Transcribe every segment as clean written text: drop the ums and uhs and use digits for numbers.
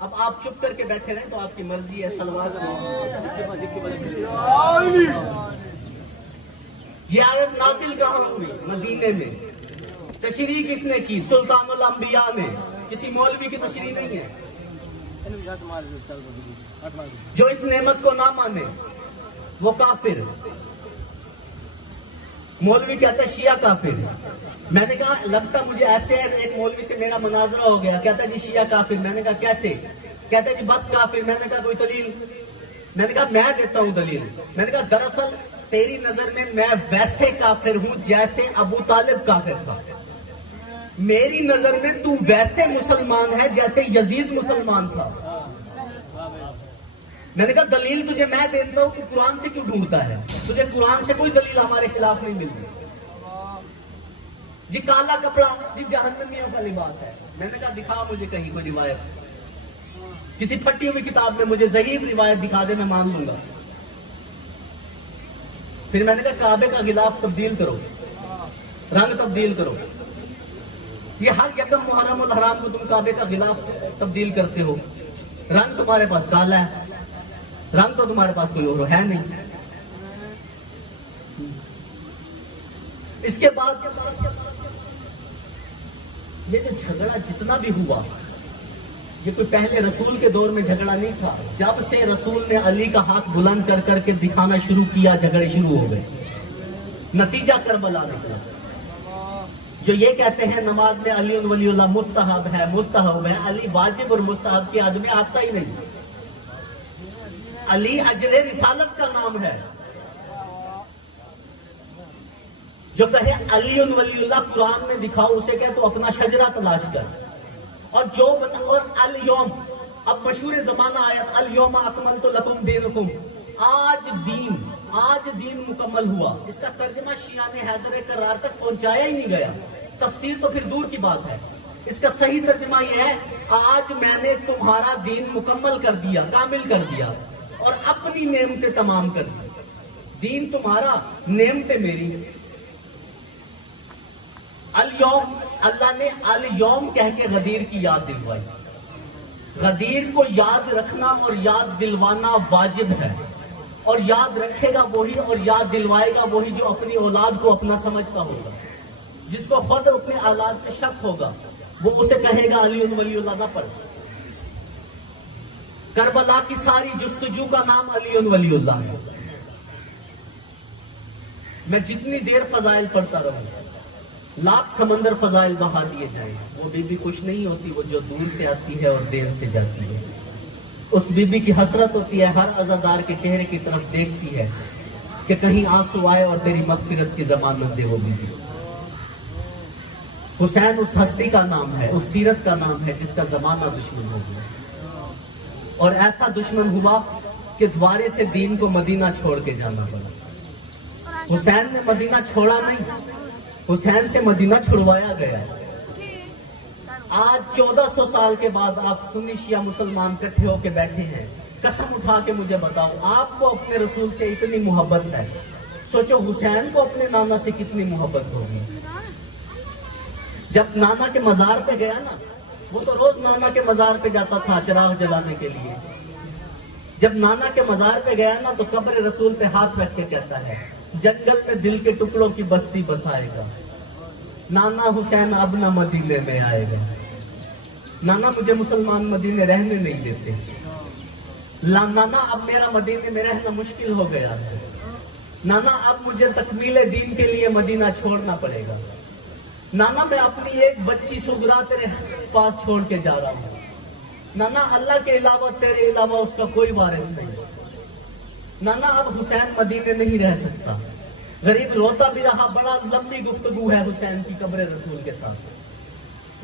अब आप चुप करके बैठे रहें तो आपकी मर्जी है। सलवार ये आयत नाजिल कहाँ हुई? मदीने में। तशरीह किसने की? सुल्तानुल अंबिया ने। किसी मौलवी की तशरीह नहीं है। जो इस नेमत को ना माने वो काफिर। मौलवी कहता है शिया काफिर। मैंने कहा लगता मुझे ऐसे है। एक मौलवी से मेरा मुनाजरा हो गया, कहता जी शिया काफिर। मैंने कहा कैसे? कहता जी बस काफिर। मैंने कहा कोई दलील? मैंने कहा मैं देता हूं दलील। मैंने कहा दरअसल तेरी नजर में मैं वैसे काफिर हूं जैसे अबू तालिब काफिर था। मेरी नजर में तू वैसे मुसलमान है जैसे यजीद मुसलमान था। मैंने कहा दलील तुझे मैं देता हूं कि कुरान से क्यों ढूंढता है? तुझे कुरान से कोई दलील हमारे खिलाफ नहीं मिलती। जी काला कपड़ा जी जहन्नमियों का लिबास है। मैंने कहा दिखा मुझे कहीं कोई रिवायत, किसी फटी हुई किताब में मुझे ज़ईफ रिवायत दिखा दे, मैं मान लूंगा। फिर मैंने कहा काबे का गिलाफ तब्दील करो, रंग तब्दील करो। ये हर यकम मुहर्रम और हराम को तुम काबे का गिलाफ तब्दील करते हो। रंग तुम्हारे पास काला है, रंग तो तुम्हारे पास कोई और है नहीं। इसके बाद ये जो झगड़ा जितना भी हुआ, ये कोई पहले रसूल के दौर में झगड़ा नहीं था। जब से रसूल ने अली का हाथ बुलंद कर करके दिखाना शुरू किया, झगड़े शुरू हो गए। नतीजा करबला निकला। जो ये कहते हैं नमाज में अली वलीउल्लाह मुस्तहब है, मुस्तहब है, अली वाजिब और मुस्तहब की हद में आता ही नहीं। अली अजरे रिसालत का नाम है। जो कहे अली वलीउल्लाह कुरान में दिखाओ, उसे कहे तो अपना शजरा तलाश कर। और जो और अल यौम, अब मशहूर जमाना आयत अल यौम अकमलतु लकुम दीनुकुम, आज दीन मुकम्मल हुआ। इसका तर्जमा शिया ने हैदर करार तक पहुंचाया ही नहीं गया। तफसीर तो फिर दूर की बात है। इसका सही तर्जमा यह है आज मैंने तुम्हारा दीन मुकम्मल कर दिया, कामिल कर दिया और अपनी नेमतें तमाम कर दी। दीन तुम्हारा, नेमतें मेरी। अल यौम, अल्लाह ने अल यौम कह के गदीर की याद दिलवाई। गदीर को याद रखना और याद दिलवाना वाजिब है। और याद रखेगा वही और याद दिलवाएगा वही जो अपनी औलाद को अपना समझता होगा। जिसको खुद अपने औलाद पे शक होगा वो उसे कहेगा अली वलीउल्लाह ना पढ़। करबला की सारी जुस्तजू का नाम अली वलीउल्लाह है। मैं जितनी देर फजाइल पढ़ता रहूंगा, लाख समंदर फजाइल बहा दिए जाए, वो बीबी खुश नहीं होती वो जो दूर से आती है और देर से जाती है। उस बीबी की हसरत होती है, हर अज़ादार के चेहरे की तरफ देखती है कि कहीं आंसू आए और तेरी मग़फ़िरत की ज़मानत दे वो बीबी। हुसैन उस हस्ती का नाम है, उस सीरत का नाम है जिसका जमाना दुश्मन हो गया। और ऐसा दुश्मन हुआ कि द्वारे से दीन को मदीना छोड़ के जाना पड़ा। हुसैन ने मदीना छोड़ा नहीं, हुसैन से मदीना छुड़वाया गया। आज 1400 साल के बाद आप सुन्नी शिया मुसलमान इकट्ठे होके बैठे हैं। कसम उठा के मुझे बताओ, आपको अपने रसूल से इतनी मोहब्बत है, सोचो हुसैन को अपने नाना से कितनी मोहब्बत होगी। जब नाना के मजार पे गया ना, वो तो रोज नाना के मजार पे जाता था चिराग जलाने के लिए। जब नाना के मजार पे गया ना तो कब्र रसूल पे हाथ रख के कहता है जंगल में दिल के टुकड़ों की बस्ती बसाएगा, नाना हुसैन अब न मदीने में आएगा। नाना मुझे मुसलमान मदीने रहने नहीं देते, नाना अब मेरा मदीने में रहना मुश्किल हो गया है, नाना अब मुझे तकमीले दीन के लिए मदीना छोड़ना पड़ेगा, नाना मैं अपनी एक बच्ची सुगरा तेरे पास छोड़ के जा रहा हूं, नाना अल्लाह के अलावा तेरे अलावा उसका कोई वारिस नहीं, नाना अब हुसैन मदीने नहीं रह सकता। गरीब रोता भी रहा। बड़ा लंबी गुफ्तगू है हुसैन की कब्र रसूल के साथ,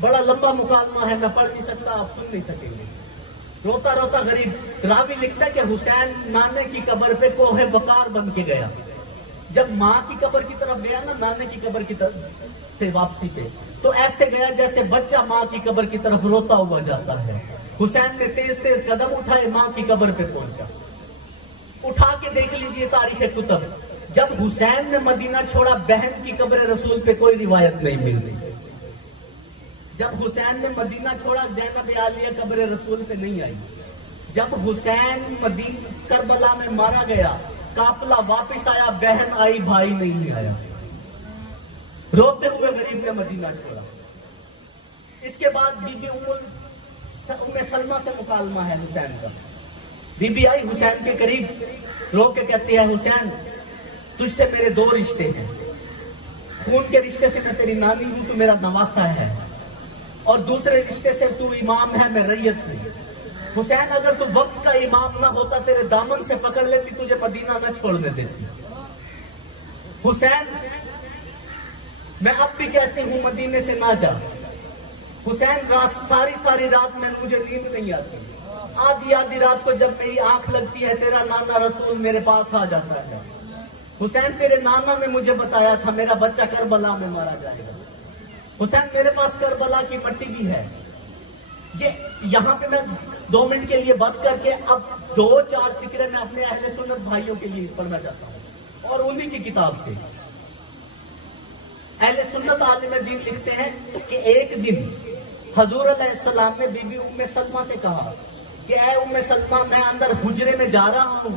बड़ा लंबा मुकालमा है, मैं पढ़ नहीं सकता, आप सुन नहीं सकेंगे। रोता रोता गरीब रावी लिखता है कि हुसैन नाने की कब्र पे कोहे वकार बन के गया। जब माँ की कब्र की तरफ गया ना, नाने की कब्र की तरफ से वापसी पे, तो ऐसे गया जैसे बच्चा माँ की कब्र की तरफ रोता हुआ जाता है। हुसैन ने तेज तेज कदम उठाए, माँ की कब्र पे पहुंचा। उठा के देख लीजिए तारीख कुतुब, जब हुसैन ने मदीना छोड़ा बहन की कब्र रसूल पे कोई रिवायत नहीं मिल रही। जब हुसैन ने मदीना छोड़ा, ज़ैनब आलिया कब्र रसूल पे नहीं आई। जब हुसैन करबला में मारा गया, काफिला वापस आया, बहन आई, भाई नहीं आया। रोते हुए गरीब ने मदीना छोड़ा। इसके बाद बीबी उम्मे सलमा से मुकालमा है हुसैन का। बीबी आई हुसैन के करीब, रो के कहती है, हुसैन तुझसे मेरे दो रिश्ते हैं। खून के रिश्ते से मैं तेरी नानी हूं, तू मेरा नवासा है, और दूसरे रिश्ते से तू इमाम है, मैं रैयत हूं। हुसैन अगर तू वक्त का इमाम ना होता, तेरे दामन से पकड़ लेती, तुझे मदीना ना छोड़ने देती। हुसैन मैं अब भी कहती हूं मदीने से ना जा। हुसैन सारी रात में मुझे नींद नहीं आती। आधी रात को जब मेरी आंख लगती है, तेरा नाना रसूल मेरे पास आ जाता है। हुसैन तेरे नाना ने मुझे बताया था मेरा बच्चा करबला में मारा जाएगा। हुसैन मेरे पास करबला की मट्टी भी है। ये यहाँ पे मैं 2 मिनट के लिए बस करके अब 2-4 फिक्रे मैं अपने अहले सुन्नत भाइयों के लिए पढ़ना चाहता हूँ, और उन्हीं की किताब से। अहले सुन्नत आलिम दीन लिखते हैं कि एक दिन हजूर अलैहिस्सलाम ने बीबी उम्मे सलमा से कहा कि ऐ उम्मे सलमा, मैं अंदर हुजरे में जा रहा हूं,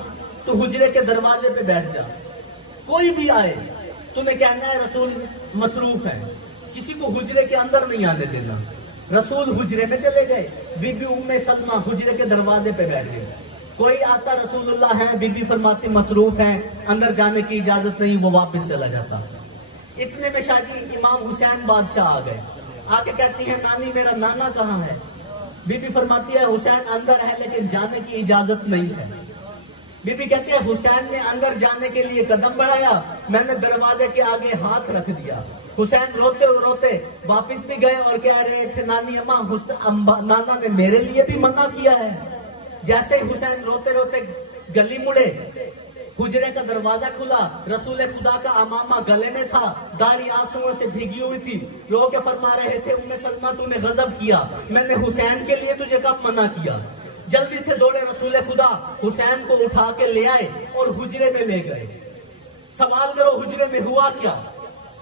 तो हुजरे के दरवाजे पे बैठ जा। कोई भी आए तूने कहना है रसूल मसरूफ है, किसी को हुजरे के अंदर नहीं आने देना। रसूल हुजरे में चले गए, बीबी उम्मे सलमा हुजरे के दरवाजे पे बैठ गए। कोई आता रसूलुल्लाह है, बीबी फरमाती मसरूफ है, अंदर जाने की इजाजत नहीं, वो वापस चला जाता। इतने में शाजी इमाम हुसैन बादशाह आ गए। आके कहती है, नानी मेरा नाना कहाँ है? बीबी फरमाती है, हुसैन अंदर है लेकिन जाने की इजाजत नहीं है। बीबी कहती है, हुसैन ने अंदर जाने के लिए कदम बढ़ाया, मैंने दरवाजे के आगे हाथ रख दिया। हुसैन रोते रोते वापस भी गए और कह रहे थे, नानी अम्मा नाना ने मेरे लिए भी मना किया है। जैसे ही हुसैन रोते रोते गली मुड़े, हुजरे का दरवाजा खुला, रसूल खुदा का अमामा गले में था, दाढ़ी आंसुओं से भीगी हुई थी, रो के फरमा रहे थे, उम्मे सलमा तूने गजब किया, मैंने हुसैन के लिए तुझे कब मना किया। जल्दी से दौड़े रसूल खुदा, हुसैन को उठा के ले आए और हुजरे में ले गए। सवाल करो हुजरे में हुआ क्या?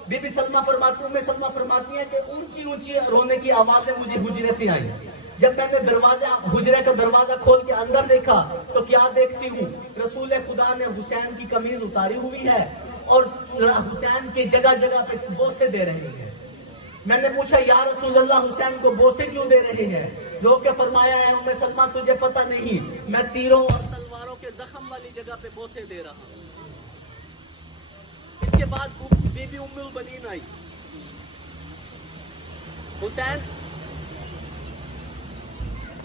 बीबी सलमा फरमाती, उम्मे सलमा फरमाती है कि ऊंची ऊंची रोने की आवाजें मुझे हुजरे से आई। जब मैंने दरवाजा हुजरे का दरवाजा खोल के अंदर देखा तो क्या देखती हूँ, रसूल खुदा ने हुसैन की कमीज उतारी हुई है और हुसैन की जगह जगह पे बोसे दे रहे हैं। मैंने पूछा, या रसूल अल्लाह, हुसैन को बोसे क्यों दे रहे हैं? रो के फरमाया है, उम्मे सलमा तुझे पता नहीं, मैं तीरों और तलवारों के जख्म वाली जगह पे बोसे दे रहा हूँ। इसके बाद बीबी उम्मुल बनीन आई। हुसैन,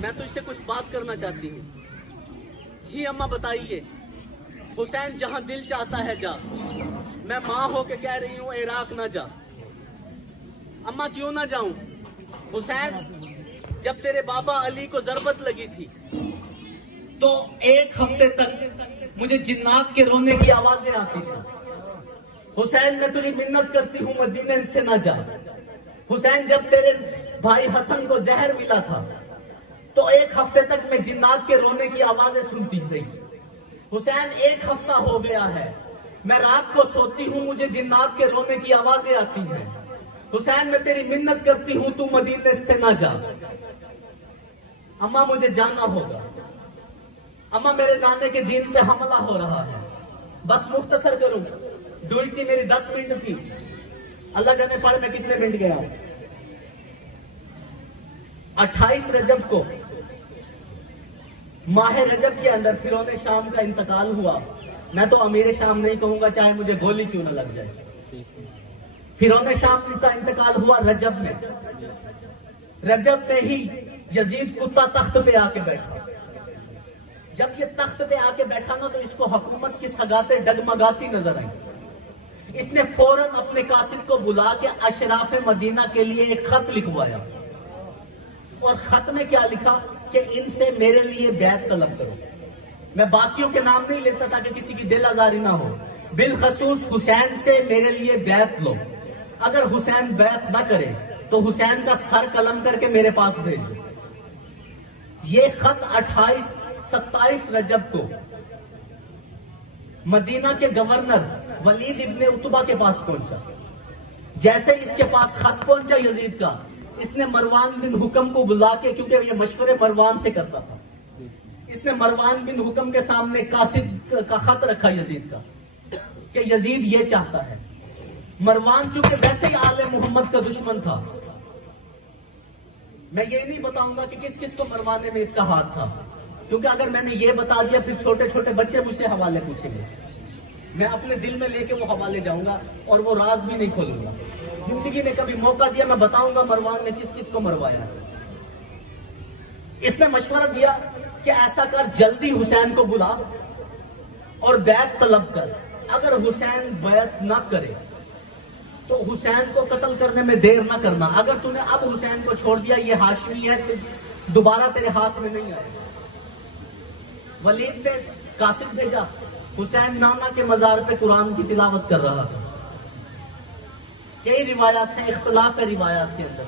मैं तुझसे कुछ बात करना चाहती हूँ। जी अम्मा बताइए। हुसैन, जहां दिल चाहता है जा। मैं माँ होके कह रही हूँ इराक ना जा। अम्मा क्यों ना जाऊं? हुसैन, जब तेरे बाबा अली को जरबत लगी थी तो 1 हफ्ते तक मुझे जिन्नात के रोने की आवाजें आती थी। हुसैन, मैं तुझे मिन्नत करती हूँ मदीने से ना जा। हुसैन, जब तेरे भाई हसन को जहर मिला था तो 1 हफ्ते तक मैं जिन्नात के रोने की आवाजें सुनती रही। हुसैन, 1 हफ्ता हो गया है, मैं रात को सोती हूँ, मुझे जिन्नात के रोने की आवाजें आती हैं। हुसैन, मैं तेरी मिन्नत करती हूँ तू मदीने से ना जा। अम्मा मुझे जाना होगा। अम्मा, मेरे नाने के दीन पे हमला हो रहा है। बस मुख्तसर करूं, ड्यूटी मेरी 10 मिनट थी, अल्लाह जाने पढ़ मैं कितने मिनट गया। 28 रजब को, माह रजब के अंदर फिरौन शाम का इंतकाल हुआ। मैं तो अमीर शाम नहीं कहूंगा, चाहे मुझे गोली क्यों ना लग जाए। फिरौन शाम का इंतकाल हुआ रजब में। रजब में ही यजीद कुत्ता तख्त पे आके बैठा। जब ये तख्त पे आके बैठा ना, तो इसको हुकूमत की सगाते डगमगाती नजर आई। इसने फौरन अपने कासिद को बुला के अशराफ मदीना के लिए एक खत लिखवाया, और खत में क्या लिखा कि इनसे मेरे लिए बैत तलब करो। मैं बाकियों के नाम नहीं लेता ताकि किसी की दिल आजारी ना हो। बिलखसूस हुसैन से मेरे लिए बैत लो। अगर हुसैन बैत ना करे तो हुसैन का सर कलम करके मेरे पास भेजो। ये खत 27 रजब को मदीना के गवर्नर वलीद इब्ने उतबा के पास पहुंचा। जैसे इसके पास खत पहुंचा यजीद का, इसने मरवान बिन हुक्म को बुला के, क्योंकि ये मशवरे मरवान से करता था, इसने मरवान बिन हुक्म के सामने कासिद का खत रखा यजीद का कि यजीद ये चाहता है। मरवान चूंकि वैसे ही आले मोहम्मद का दुश्मन था, मैं ये नहीं बताऊंगा कि किस किस को मरवाने में इसका हाथ था, क्योंकि अगर मैंने ये बता दिया फिर छोटे छोटे बच्चे मुझसे हवाले पूछेंगे, मैं अपने दिल में लेके वो हवाले जाऊंगा और वो राज भी नहीं खोलूंगा। जिंदगी ने कभी मौका दिया मैं बताऊंगा मरवान ने किस किस को मरवाया। इसने मशवरा दिया कि ऐसा कर, जल्दी हुसैन को बुला और बैत तलब कर, अगर हुसैन बैत ना करे तो हुसैन को कत्ल करने में देर ना करना, अगर तूने अब हुसैन को छोड़ दिया, ये हाशमी है, तो दोबारा तेरे हाथ में नहीं आएगा। वलीद ने कासिद भेजा, हुसैन नाना के मजार पे कुरान की तिलावत कर रहा था। कई रिवायात हैं, इख्तलाफ है रिवायात के अंदर,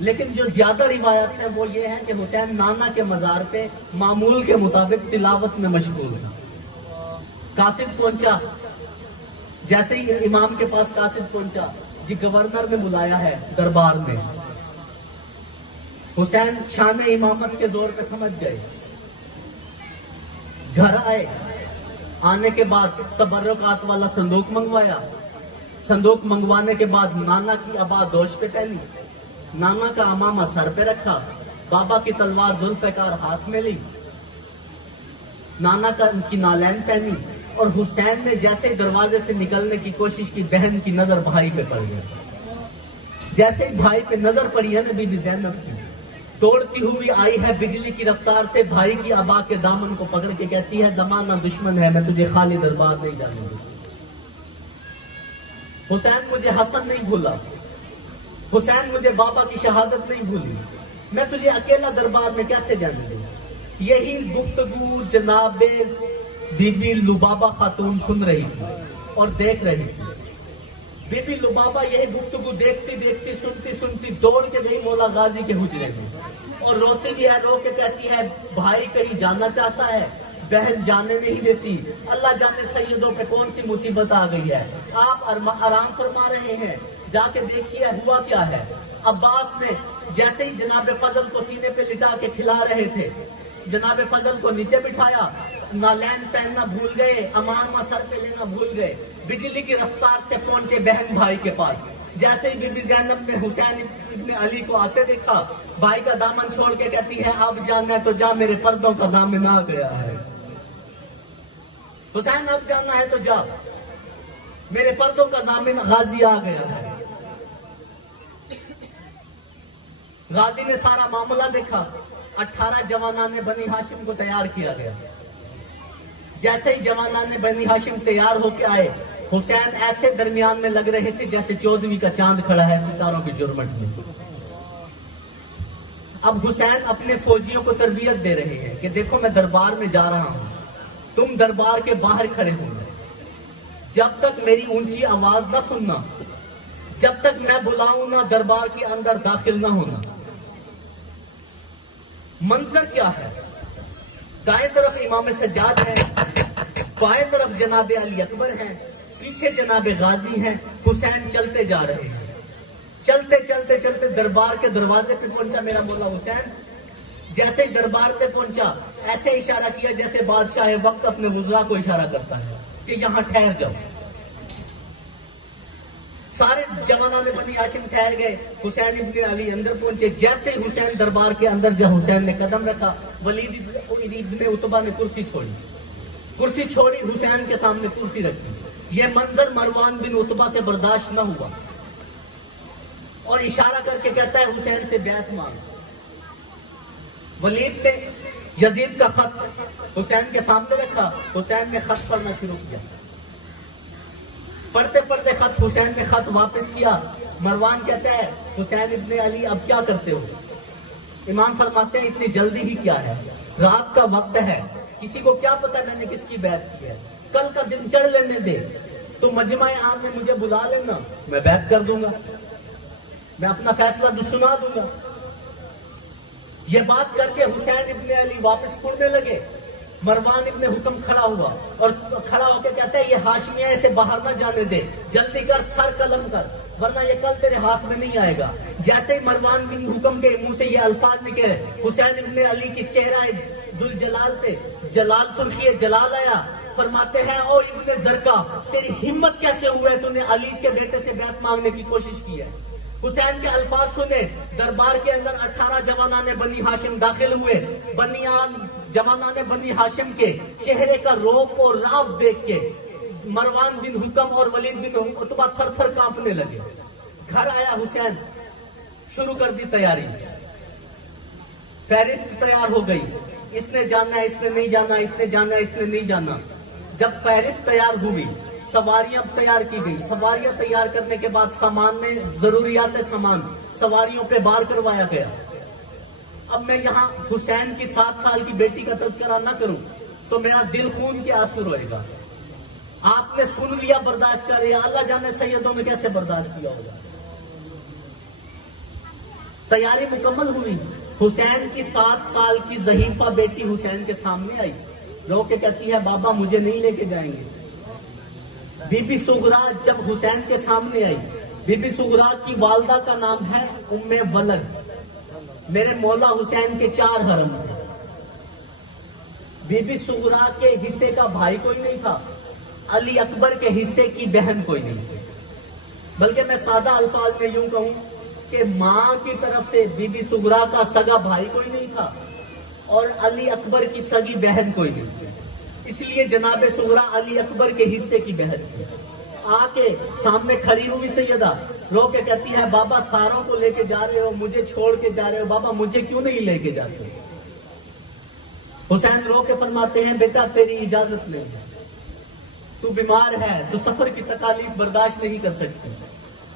लेकिन जो ज्यादा रिवायत है वो ये है कि हुसैन नाना के मजार पे मामूल के मुताबिक तिलावत में मशगूल था। कासिद पहुंचा, जैसे ही इमाम के पास कासिद पहुंचा, जी गवर्नर ने बुलाया है दरबार में। हुसैन शान इमामत के जोर पे समझ गए, घर आए, आने के बाद तबर्रुकात वाला संदूक मंगवाया, संदूक मंगवाने के बाद नाना की अबा दोष पे पहनी, नाना का अमामा सर पे रखा, बाबा की तलवार जुल्फकार हाथ में ली, नाना का की नालैन पहनी, और हुसैन ने जैसे ही दरवाजे से निकलने की कोशिश की, बहन की नजर भाई पे पड़ गई। जैसे ही भाई पे नजर पड़ी है ना बीबी ज़ैनब की, दौड़ती हुई आई है बिजली की रफ्तार से, भाई की अबा के दामन को पकड़ के कहती है, जमाना दुश्मन है, मैं तुझे खाली दरबार नहीं जाने दूंगी। हुसैन मुझे हसन नहीं भूला, हुसैन मुझे बाबा की शहादत नहीं भूली, मैं तुझे अकेला दरबार में कैसे जाने दूं। यही गुफ्तगू जनाबे बीबी लुबाबा खातून सुन रही थी और देख रही थी। बीबी लुबाबा यही गुफ्तगू देखती देखती सुनती सुनती दौड़ के गई मौला गाजी के हुजरे में, और रोती भी है, रो के कहती है, भाई कहीं जाना चाहता है, बहन जाने नहीं देती, अल्लाह जाने सैयदों पे कौन सी मुसीबत आ गई है, आप आराम फरमा रहे हैं, जाके देखिए हुआ क्या है। अब्बास ने जैसे ही जनाब फजल को सीने पे लिटा के खिला रहे थे, जनाब फजल को नीचे बिठाया, नालैन पहनना भूल गए, अमामा सर पे लेना भूल गए, बिजली की रफ्तार से पहुंचे बहन भाई के पास। जैसे ही बीबी ज़ैनब ने हुसैन इब्ने अली को आते देखा, भाई का दामन छोड़ के कहती है, अब जाना है तो जा, मेरे पर्दों का ज़ामिन आ गया है। हुसैन अब जाना है तो जा, मेरे पर्दों का ज़ामिन गाजी आ गया है। गाजी ने सारा मामला देखा, 18 जवाना ने बनी हाशिम को तैयार किया गया। जैसे ही जवाना ने बनी हाशिम तैयार होके आए, हुसैन ऐसे दरमियान में लग रहे थे जैसे 14वीं का चांद खड़ा है सितारों की जुर्मट में। अब हुसैन अपने फौजियों को तरबियत दे रहे हैं कि देखो मैं दरबार में जा रहा हूं, तुम दरबार के बाहर खड़े होंगे, जब तक मेरी ऊंची आवाज ना सुनना, जब तक मैं बुलाऊं ना, दरबार के अंदर दाखिल ना होना। मंजर क्या है, दाएं तरफ इमाम सज्जाद है, बाएं तरफ जनाबे अली अकबर हैं, पीछे जनाबे गाजी हैं। हुसैन चलते जा रहे हैं, चलते चलते चलते दरबार के दरवाजे पे पहुंचा मेरा मौला हुसैन। जैसे ही दरबार पे पहुंचा, ऐसे इशारा किया जैसे बादशाह वक्त अपने वुज़रा को इशारा करता है कि यहां ठहर जाओ। सारे जवाना ने बनी हाशिम ठहर गए, हुसैन इब्ने अली अंदर पहुंचे। जैसे ही हुसैन दरबार के अंदर जब हुसैन ने कदम रखा, वलीद इब्ने उतबा ने कुर्सी छोड़ी, हुसैन के सामने कुर्सी रखी। यह मंजर मरवान बिन उतबा से बर्दाश्त न हुआ और इशारा करके कहता है, हुसैन से बैत मांग। वलीद ने यजीद का खत हुसैन के सामने रखा, हुसैन ने खत पढ़ना शुरू किया। पढ़ते पढ़ते खत हुसैन ने खत वापस किया। मरवान कहता है, हुसैन इब्ने अली अब क्या करते हो? इमाम फरमाते हैं, इतनी जल्दी ही क्या है, रात का वक्त है, किसी को क्या पता मैंने किसकी बैत की है, कल का दिन चढ़ लेने दे, तो मजमा-ए आम में मुझे बुला लेना, मैं बैत कर दूंगा, मैं अपना फैसला सुना दूंगा। ये बात करके हुसैन इब्ने अली वापस मुड़ने लगे। मरवान इब्ने हुक्म खड़ा हुआ और खड़ा होकर कहता है, ये हाशमिया इसे बाहर ना जाने दे, जल्दी कर, सर कलम कर। वरना ये कल तेरे हाथ में नहीं आएगा। जैसे ही मरवान बिन हुक्म के मुंह से ये अल्फाज निकले, हुसैन इब्ने अली की चेहरा दुल जलाल पे जलाल सुर्खी जलाल आया। फरमाते हैं, ओ इब्ने जरका, तेरी हिम्मत कैसे हुआ है, तूने अली के बेटे से बैत मांगने की कोशिश की है। हुसैन के अल्फाज सुने, दरबार के अंदर 18 जवानाने बनी हाशिम दाखिल हुए। जवानाने बनी हाशिम के चेहरे का रोप और राब देख के मरवान बिन हुकम और वलीद बिन उतबा थर थर कांपने लगे। घर आया हुसैन, शुरू कर दी तैयारी। फहरिस्त तैयार हो गई, इसने जाना, इसने नहीं जाना, इसने जाना, इसने नहीं जाना। जब फहरिस्त तैयार हुई, सवारियां तैयार की गई। सवारियां तैयार करने के बाद सामान में जरूरियात सामान सवारियों पे बार करवाया गया। अब मैं यहाँ हुसैन की 7 साल की बेटी का तज़किरा ना करूं तो मेरा दिल खून के आंसू रोएगा। आपने सुन लिया, बर्दाश्त कर लिया, अल्लाह जाने सैयदों ने कैसे बर्दाश्त किया होगा। तैयारी मुकम्मल हुई। हुसैन की 7 साल की ज़हीफा बेटी हुसैन के सामने आई, रो के कहती है, बाबा मुझे नहीं लेके जाएंगे। बीबी सुगरा जब हुसैन के सामने आई, बीबी सुगरा की वालदा का नाम है उम्मे वलद। मेरे मौला हुसैन के 4 हरम थे। बीबी सुगरा के हिस्से का भाई कोई नहीं था, अली अकबर के हिस्से की बहन कोई नहीं थी। बल्कि मैं सादा अल्फाज में यूं कहूं कि मां की तरफ से बीबी सुगरा का सगा भाई कोई नहीं था और अली अकबर की सगी बहन कोई नहीं थी। इसलिए जनाबे सुगरा अली अकबर के हिस्से की बहन थी। आके सामने खड़ी हुई सैयदा रो के कहती है, बाबा सारों को लेके जा रहे हो, मुझे छोड़ के जा रहे हो, बाबा मुझे क्यों नहीं लेके जाते। हुसैन रो के फरमाते हैं, बेटा तेरी इजाजत नहीं है, तू बीमार है, तू सफर की तकलीफ बर्दाश्त नहीं कर सकती।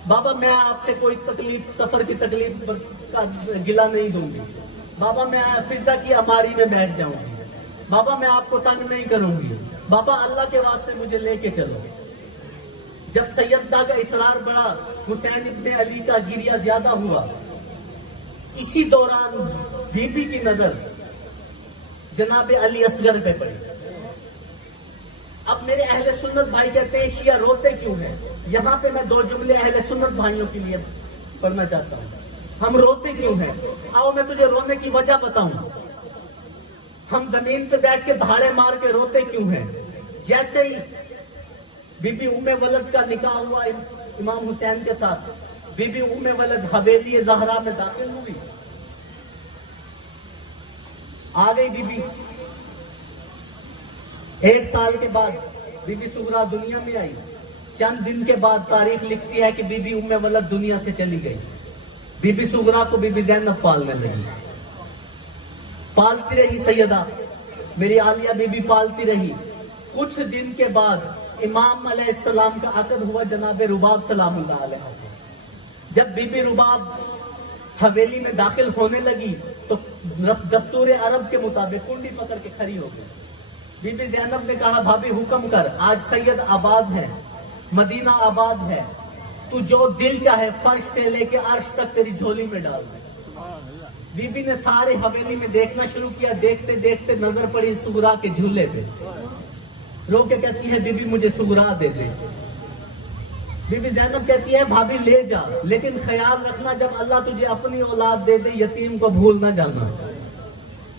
बाबा मैं आपसे कोई तकलीफ, सफर की तकलीफ का गिला नहीं दूंगी। बाबा मैं फिजा की अमारी में बैठ जाऊंगी। बाबा मैं आपको तंग नहीं करूंगी। बाबा अल्लाह के वास्ते मुझे लेके चलो। जब सैयदा का इसरार बढ़ा, हुसैन इब्ने अली का गिरिया ज्यादा हुआ। इसी दौरान बीबी की नजर जनाबे अली असगर पे पड़ी। अब मेरे अहले सुन्नत भाई कहते हैं, शिया रोते क्यों हैं? यहाँ पे मैं 2 जुमले अहले सुन्नत भाइयों के लिए पढ़ना चाहता हूँ। हम रोते क्यों हैं? आओ मैं तुझे रोने की वजह बताऊं। हम जमीन पे बैठ के धाड़े मार के रोते क्यों हैं? जैसे ही बीबी उम्मे वलद का निकाह हुआ इमाम हुसैन के साथ, बीबी उम्मे वलद हवेली ज़हरा में दाखिल हुई। आ गई बीबी। 1 साल के बाद बीबी सुगरा दुनिया में आई। चंद दिन के बाद तारीख लिखती है कि बीबी उम्मे वलद दुनिया से चली गई। बीबी सुगरा को बीबी ज़ैनब पालने लगी। पालती रही सैयदा, मेरी आलिया बीबी पालती रही। कुछ दिन के बाद इमाम अलैहिस्सलाम का अक़द हुआ जनाबे रुबाब सलामुल्लाह अलैहा से। जब बीबी रुबाब हवेली में दाखिल होने लगी तो दस्तूर अरब के मुताबिक कुंडी पकड़ के खड़ी हो गई। बीबी ज़ैनब ने कहा, भाभी हुक्म कर, आज सैयद आबाद है, मदीना आबाद है, तू जो दिल चाहे फर्श से लेके अर्श तक तेरी झोली में डाल दे। बीबी ने सारे हवेली में देखना शुरू किया। देखते देखते नजर पड़ी सुगरा के झूले पे। रो के कहती है, बीबी मुझे सुगरा दे दे। बीबी ज़ैनब कहती है, भाभी ले जा, लेकिन ख्याल रखना जब अल्लाह तुझे अपनी औलाद दे दे, यतीम को भूल ना जाना।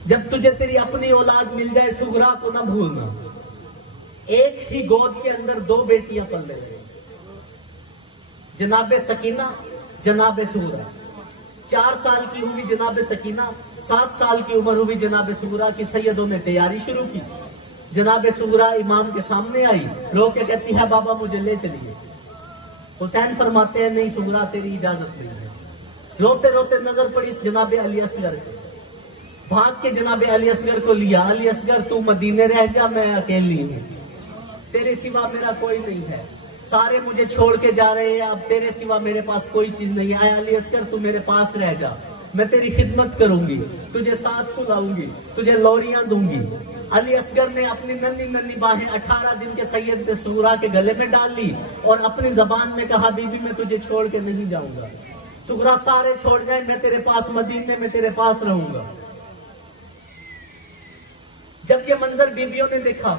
जब तुझे तेरी अपनी औलाद मिल जाए, सुगरा को ना भूलना। एक ही गोद के अंदर 2 बेटियां पल रही, जनाबे सकीना, जनाबे सुगरा। 4 साल की हुई जनाबे सकीना, 7 साल की उम्र हुई जनाबे सुगरा की। सैयदों ने तैयारी शुरू की। जनाबे सुगरा इमाम के सामने आई, रो के कहती है, बाबा मुझे ले चलिए। हुसैन फरमाते हैं, नहीं सुगरा तेरी इजाजत नहीं है। रोते रोते नजर पड़ी जनाबे अली असगर को। भाग के जनाबे अली असगर को लिया। अली असगर तू मदीने रह जा, मैं अकेली हूँ, तेरे सिवा मेरा कोई नहीं है, सारे मुझे छोड़ के जा रहे हैं, अब तेरे सिवा मेरे पास कोई चीज नहीं है। अली असगर तू मेरे पास रह जा, मैं तेरी खिदमत करूंगी, तुझे साथ सुलाऊंगी, तुझे लोरियां दूंगी। अली असगर ने अपनी नन्ही नन्ही बाहें 18 दिन के सैयद सुगरा के गले में डाल ली और अपनी जबान में कहा, बीबी मैं तुझे छोड़ के नहीं जाऊंगा, सुगरा सारे छोड़ जाए, मैं तेरे पास मदीने में तेरे पास रहूंगा। जब ये मंजर बीबियों ने देखा,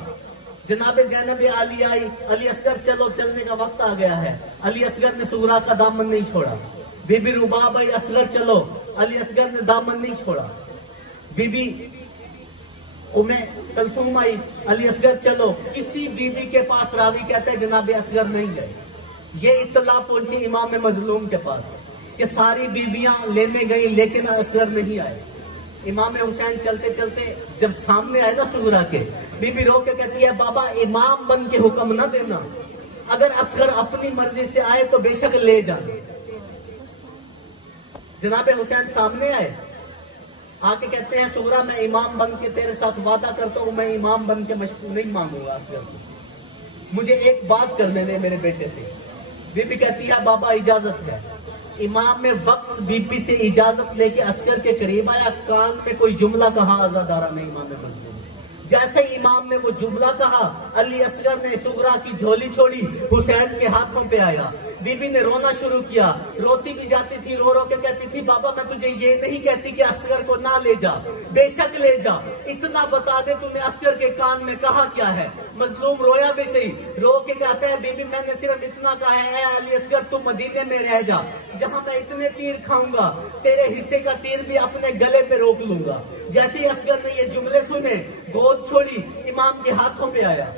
जनाब ज़ैनब अली आई, अली असगर चलो, चलने का वक्त आ गया है। अली असगर ने सुगरा का दामन नहीं छोड़ा। बीबी रुबाब आई, असगर चलो, अली असगर ने दामन नहीं छोड़ा। बीबी उम्मे कलसूम आई, अली असगर चलो। किसी बीबी के पास रावी कहते हैं जनाब असगर नहीं गए। ये इत्तला पहुंची इमाम मजलूम के पास कि सारी बीबियां लेने गई लेकिन असगर नहीं आए। इमाम हुसैन चलते चलते जब सामने आए ना सुगरा के, बीबी रो के कहती है बाबा इमाम बन के हुक्म ना देना, अगर असगर अपनी मर्जी से आए तो बेशक ले जाना। जनाब हुसैन सामने आए, आके कहते हैं सुगरा मैं इमाम बन के तेरे साथ वादा करता हूं, मैं इमाम बन के नहीं मांगूंगा असगर को, मुझे एक बात करने दे मेरे बेटे से। बीबी कहती है बाबा इजाजत है। इमाम में वक्त बीबी से इजाजत लेके असगर के करीब आया, कान में कोई जुमला कहा आजादारा ने इमाम मजलूम। जैसे इमाम ने वो जुमला कहा, अली असगर ने सुगरा की झोली छोड़ी, हुसैन के हाथों पे आया। बीबी ने रोना शुरू किया, रोती भी जाती थी, रो रो के कहती थी बाबा मैं तुझे ये नहीं कहती कि असगर को ना ले जा, बेशक ले जा, इतना बता दे तूने असगर के कान में कहा क्या है। मजलूम रोया भी सही, रो के कहता है बीबी मैंने सिर्फ इतना कहा है अली असगर तू मदीने में रह जा, जहां मैं इतने तीर खाऊंगा तेरे हिस्से का तीर भी अपने गले पे रोक लूंगा। जैसे ही असगर ने ये जुमले सुने, गोद छोड़ी, इमाम के हाथों पे आया।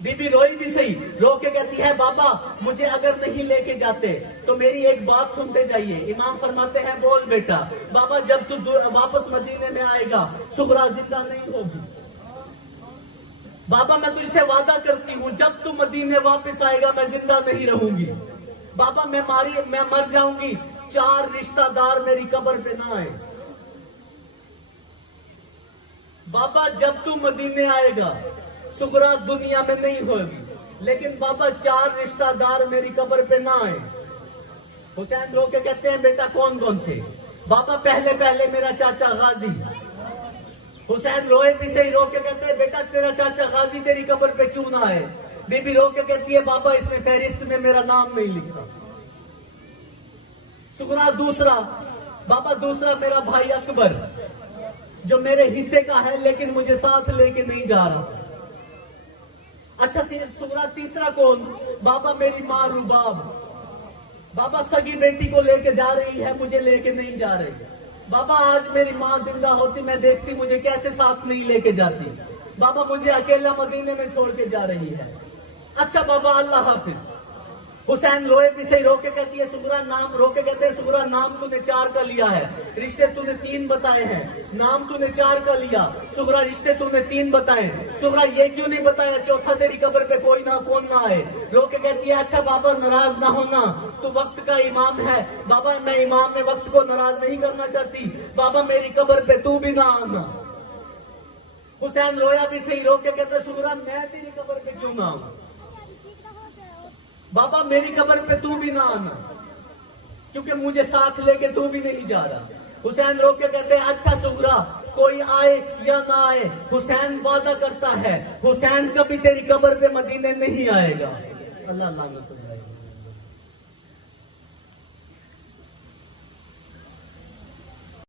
बीबी रोई भी सही, रो के कहती है बाबा मुझे अगर नहीं लेके जाते तो मेरी एक बात सुनते जाइए। इमाम फरमाते हैं बोल बेटा। बाबा जब तू वापस मदीने में आएगा सुगरा जिंदा नहीं होगी। बाबा मैं तुझसे वादा करती हूं जब तू मदीने वापस आएगा मैं जिंदा नहीं रहूंगी। बाबा मैं मर जाऊंगी, 4 रिश्तेदार मेरी कब्र पे ना आए। बाबा जब तू मदीने आएगा सुगरा दुनिया में नहीं होगी, लेकिन बाबा 4 रिश्तेदार मेरी कब्र पे ना आए। हुसैन रो के कहते हैं बेटा कौन कौन से। बाबा पहले पहले मेरा चाचा गाजी। हुसैन रोए भी सही, रो के कहते हैं बेटा तेरा चाचा गाजी तेरी कब्र पे क्यों ना आए। बीबी रो के कहती है बाबा इसने फहरिस्त में मेरा नाम नहीं लिखा। सुगरा दूसरा, बाबा दूसरा मेरा भाई अकबर जो मेरे हिस्से का है लेकिन मुझे साथ लेके नहीं जा रहा। अच्छा सुगरा तीसरा कौन, बाबा मेरी माँ रुबाब, बाबा सगी बेटी को लेके जा रही है, मुझे लेके नहीं जा रही। बाबा आज मेरी माँ जिंदा होती मैं देखती मुझे कैसे साथ नहीं लेके जाती। बाबा मुझे अकेला मदीने में छोड़ के जा रही है। अच्छा बाबा अल्लाह हाफिज। हुसैन रोए भी सही, रो के कहती है सुगरा नाम, रो के कहते हैं सुगरा नाम तूने 4 का लिया है, रिश्ते तूने 3 बताए हैं, नाम तूने 4 का लिया। सुगरा रिश्ते तूने 3 बताए, सुगरा ये क्यों नहीं बताया चौथा तेरी कब्र पे कोई ना कौन ना आए। रो के कहती है अच्छा बाबा नाराज ना होना, तू वक्त का इमाम है। बाबा मैं इमाम में वक्त को नाराज नहीं करना चाहती, बाबा मेरी कब्र पे तू भी ना आना। हुसैन रोया भी सही, रो के कहते सुगरा मैं तेरी कब्र पे क्यों ना आऊं, बाबा मेरी कब्र पे तू भी ना आना, क्योंकि मुझे साथ लेके तू भी नहीं जा रहा। हुसैन रो के कहते हैं अच्छा सुगरा कोई आए या ना आए, हुसैन वादा करता है हुसैन कभी तेरी कब्र पे मदीने नहीं आएगा। अल्लाह लानत हो जाएगा।